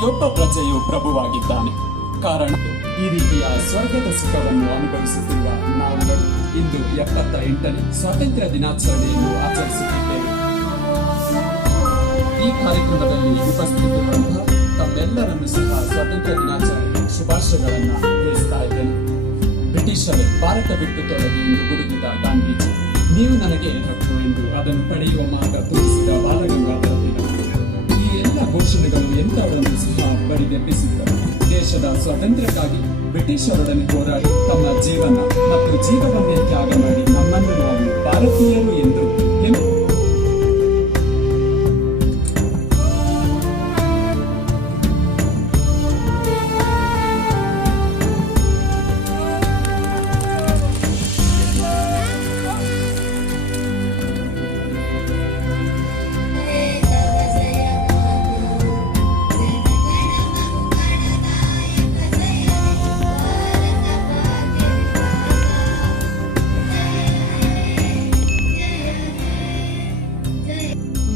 ಪ್ರತಿಯೊಬ್ಬ ಪ್ರಜೆಯು ಪ್ರಭುವಾಗಿದ್ದಾನೆ. ಕಾರಣ ಈ ರೀತಿಯ ಸ್ವರ್ಗದ ಸುಖವನ್ನು ಅನುಭವಿಸುತ್ತಿರುವ ನಾವುಗಳು ಇಂದು 78ನೇ ಸ್ವಾತಂತ್ರ್ಯ ದಿನಾಚರಣೆಯನ್ನು ಆಚರಿಸುತ್ತಿದ್ದೇವೆ. ಈ ಕಾರ್ಯಕ್ರಮದಲ್ಲಿ ಉಪಸ್ಥಿತರಿರುವಂತಹ ತಮ್ಮೆಲ್ಲರನ್ನು ಸಹ ಸ್ವಾತಂತ್ರ್ಯ ದಿನಾಚರಣೆ ಶುಭಾಶಯಗಳನ್ನು ತಿಳಿಸ್ತಾ ಇದ್ದೇನೆ. ಬ್ರಿಟಿಷರೇ ಭಾರತ ಬಿಟ್ಟು ತೊಲಗಿ ಎಂದು ಗುಡುಗಿದ ಗಾಂಧೀಜಿ, ನೀವು ನನಗೆ ಹಕ್ಕು ಎಂದು ಅದನ್ನು ಪಡೆಯುವ ಮಾರ್ಗ ತೋರಿಸಿದ ಬಾಲಗಂಗಾಧರ ತಿಲಕ್. ಈ ಎಲ್ಲ ಘೋಷಣೆಗಳು ಎಂಥವರನ್ನು ಸಹ ಬಡಿದೆಬ್ಬಿಸಿದರು. ದೇಶದ ಸ್ವಾತಂತ್ರ್ಯಕ್ಕಾಗಿ ಬ್ರಿಟಿಷರೊಡನೆ ಹೋರಾಡಿ ತಮ್ಮ ಜೀವನ ಮತ್ತು ಜೀವವನ್ನೇ ತ್ಯಾಗ ಮಾಡಿ ನಮ್ಮನ್ನು ನಾವು ಭಾರತೀಯರು ಎಂದು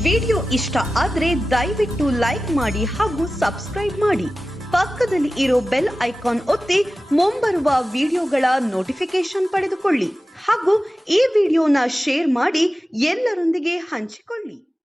ವಿಡಿಯೋ ಇಷ್ಟ ಆದ್ರೆ ದಯವಿಟ್ಟು ಲೈಕ್ ಮಾಡಿ ಹಾಗೂ ಸಬ್ಸ್ಕ್ರೈಬ್ ಮಾಡಿ. ಪಕ್ಕದಲ್ಲಿ ಇರೋ ಬೆಲ್ ಐಕಾನ್ ಒತ್ತಿ ಮುಂಬರುವ ವಿಡಿಯೋಗಳ ನೋಟಿಫಿಕೇಶನ್ ಪಡೆದುಕೊಳ್ಳಿ ಹಾಗೂ ಈ ವಿಡಿಯೋನ ಶೇರ್ ಮಾಡಿ ಎಲ್ಲರೊಂದಿಗೆ ಹಂಚಿಕೊಳ್ಳಿ.